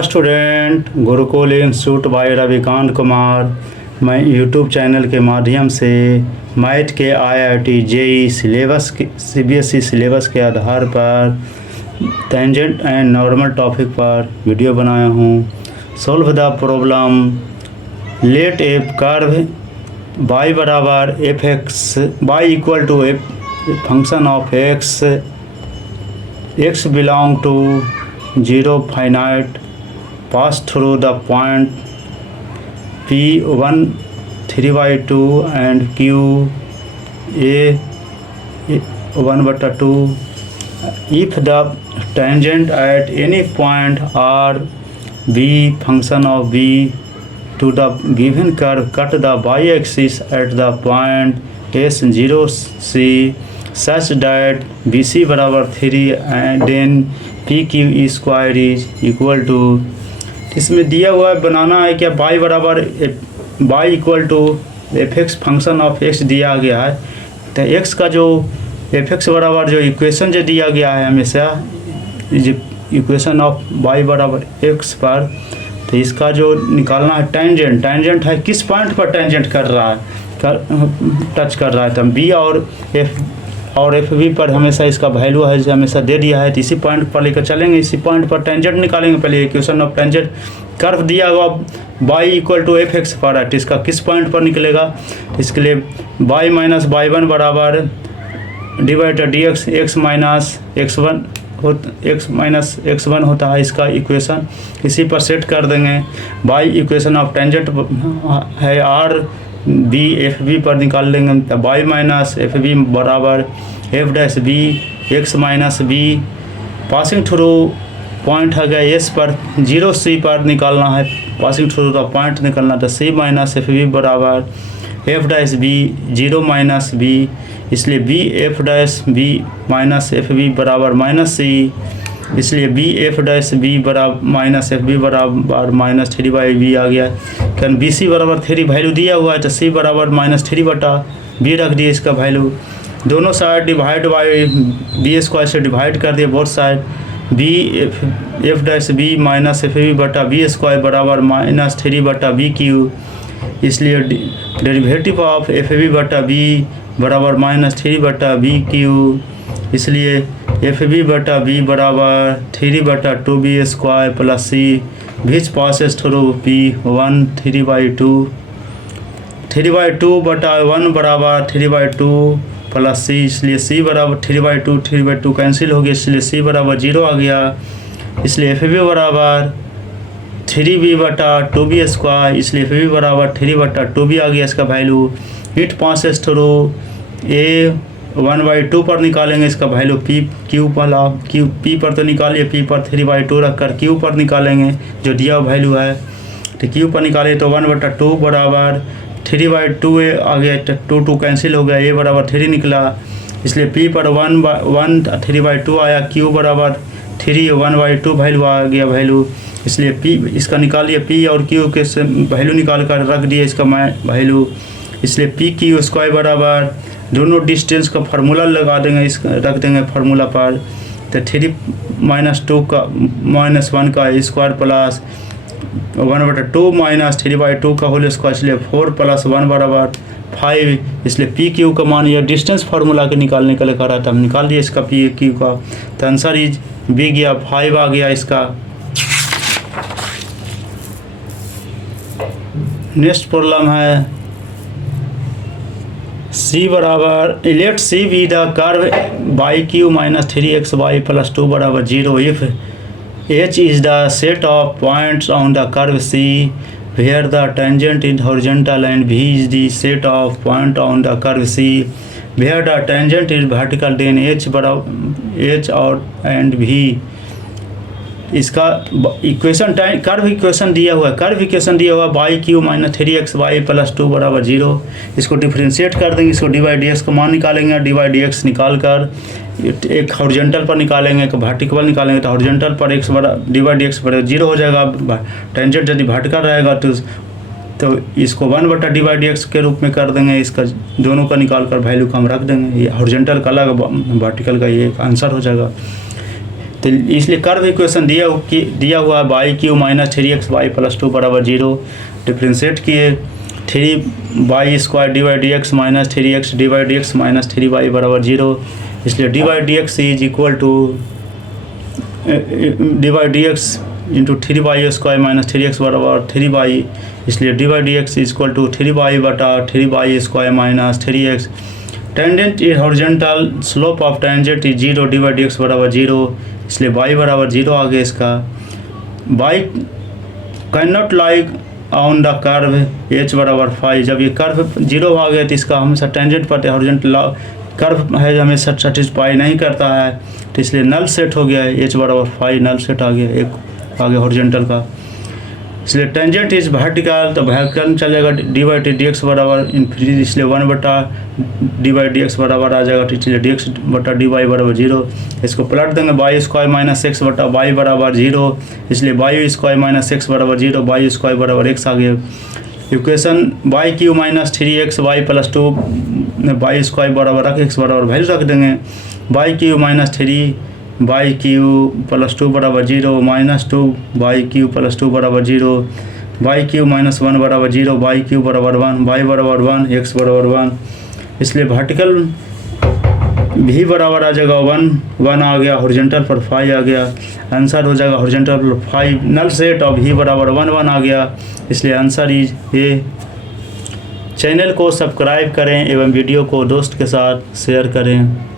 Student Gurukul institute by Ravikant Kumar. मैं YouTube channel के माध्यम से मैथ के आईआईटी जेई सिलेबस के सीबीएसई सिलेबस के आधार पर टेंजेंट एंड नॉर्मल टॉपिक पर वीडियो बनाया हूँ। Solve the problem let a curve y बराबर F X y equal to F function of x belong to 0 finite pass through the point P1 3/2 and Q A 1/2 if the tangent at any point R B function of B to the given curve cut the y-axis at the point S0 C such that BC बराबर 3 and then PQ square is equal to। इसमें दिया हुआ है बनाना है क्या y बराबर y equal to F X function of x दिया गया है। तो x का जो एफ एक्स बराबर जो इक्वेशन जो दिया गया है हमेशा इक्वेशन ऑफ y बराबर x पर, तो इसका जो निकालना है टेंजेंट है किस पॉइंट पर टेंजेंट कर रहा है टच कर रहा है। तो b और एफ बी पर हमेशा इसका वैल्यू है हमेशा दे दिया है, तो इसी पॉइंट पर लेकर चलेंगे, इसी पॉइंट पर टेंजेंट निकालेंगे। पहले इक्वेशन ऑफ टेंजेंट कर्व दिया हुआ y equal to F X पर है, तो इसका किस पॉइंट पर निकलेगा। इसके लिए y माइनस y1 बराबर divided D x minus x1 होता है इसका इक्वेशन। इसी पर सेट कर देंगे। y इक्वेशन ऑफ टेंजेंट है आर बी एफ बी पर निकाल लेंगे। तो y माइनस एफ बी बराबर F dash B X minus B passing through point है गया एस पर 0 सी पर निकालना है, पासिंग थ्रू द पॉइंट निकालना। तो सी माइनस एफ बी बराबर F dash B 0 minus B, इसलिए B F dash B minus F B बराबर माइनस सी, इसलिए बी एफ डैश बी बराबर माइनस एफ बी बराबर माइनस 3/b आ गया। कारण बी सी बराबर 3 वैल्यू दिया हुआ है, तो सी बराबर -3/b रख दिए इसका वैल्यू। दोनों side divide by B square से डिवाइड कर दिए both side. B F dash B minus F B बटा बी स्क्वायर बराबर -3/b क्यू, इसलिए डेरिवेटिव ऑफ एफ बी बटा बी बराबर -3/b क्यू, इसलिए एफ बी बटा बी बराबर 3/2b square plus C which passes through P1 3/2/1 बराबर 3/2 plus सी, इसलिए सी बराबर 3/2 कैंसिल हो गया, इसलिए सी बराबर 0 आ गया। इसलिए एफ बी बराबर 3b/2b स्क्वायर, इसलिए एफ बी बराबर 3/2b आ गया इसका value. It passes through a 1/2 पर निकालेंगे इसका वैल्यू क्यू पी पर तो निकालिए, पी पर 3/2 रख कर क्यू पर निकालेंगे जो दिया वैल्यू है। तो क्यू पर निकाले तो 1/2 बराबर 3/2 आ गया, 2 कैंसिल हो गया, ए बराबर 3 निकला, इसलिए पी पर 1 3/2 आया, क्यू बराबर 3 1/2 वैल्यू आ गया वैल्यू, इसलिए पी इसका निकालिए, पी और क्यू के वैल्यू निकाल कर रख दिए इसका वैल्यू, इसलिए पी क्यू स्क्वायर बराबर दोनों डिस्टेंस का फार्मूला लगा देंगे, इस रख देंगे फार्मूला पर। तो 3 - 2 का -1 का स्क्वायर प्लस 1/2 माइनस 3/2 का होल स्क्वायर, इसलिए 4 + 1 बराबर 5, इसलिए पी क्यू का मान ये डिस्टेंस फार्मूला के निकालने का लिखा रहा था, हम निकाल दिए इसका पी क्यू का। तो आंसर इज बी गया 5 आ गया इसका। नेक्स्ट प्रॉब्लम है C बराबर let C B the curve y³ - 3xy + 2 बराबर 0 if H is the set of points on the curve C where the tangent is horizontal and V is the set of point on the curve C where the tangent is vertical, then H बराबर H और and V। इसका equation curve equation दिया हुआ है, curve equation दिया हुआ y³ - 3xy + 2 बराबर 0। इसको डिफ्रेंशिएट कर देंगे, इसको dy/dx का मान निकालेंगे, dy/dx निकाल कर एक हॉरिजॉन्टल पर निकालेंगे, एक वर्टिकल निकालेंगे। तो हॉरिजॉन्टल पर x बड़ा dy/dx बराबर 0 हो जाएगा। टेंजेंट यदि वर्टिकल रहेगा तो इसको 1/dy/dx के रूप में कर देंगे, इसका दोनों का निकाल कर वैल्यू को हम रख देंगे। ये हॉरिजॉन्टल का अलग, वर्टिकल का ये आंसर हो जाएगा। तो इसलिए कर्व इक्वेशन दिया हुआ है Y cube minus 3x Y plus 2 बराबर 0। डिफ्रेंशिएट किए 3y² dy dx minus 3x dy dx minus 3y बराबर 0। इसलिए dy dx is equal to dy dx into 3y² minus 3x बराबर 3y। इसलिए dy dx is equal to 3y बटा 3y² minus 3x। Tangent is horizontal, slope of tangent is 0, dy dx बराबर 0। इसलिए y बराबर 0 आ गया इसका। y can not like on the curve h बराबर 5। जब ये कर्व 0 आ गया तो इसका हमेशा टेंजेंट पर हॉरिजॉन्टल कर्व है हमेशा सेटिस्फाई नहीं करता है, तो इसलिए नल सेट हो गया है। h बराबर 5 नल सेट आ गया, एक आ गया हॉरिजॉन्टल का। इसलिए टेंजेंट इज वर्टिकल, तो वर्टिकल चलेगा dy dx बराबर इन्फिनिटी, इसलिए 1 बटा dy dx बराबर आ जाएगा, इसलिए dx बटा dy बराबर 0। इसको पलट देंगे y² माइनस x बटा y बराबर 0। इसलिए y² माइनस x बराबर 0, y² बराबर x आ गया। Equation Y cube minus 3x Y plus 2 y² बराबर रख x बराबर वैल्यू रख देंगे। Y cube minus 3 Y cube plus 2 बराबर 0 माइनस 2 बाई क्यू प्लस 2 बराबर 0, बाई क्यू माइनस 1 बराबर 0, बाई क्यू बराबर 1, y बराबर 1, x बराबर 1। इसलिए वर्टिकल भी बराबर आ जाएगा 1 आ गया, हॉरिजॉन्टल पर 5 आ गया। आंसर हो जाएगा हॉरिजॉन्टल पर 5 नल सेट और भी बराबर 1 आ गया, इसलिए आंसर इज ये। चैनल को सब्सक्राइब करें एवं वीडियो को दोस्त के साथ शेयर करें।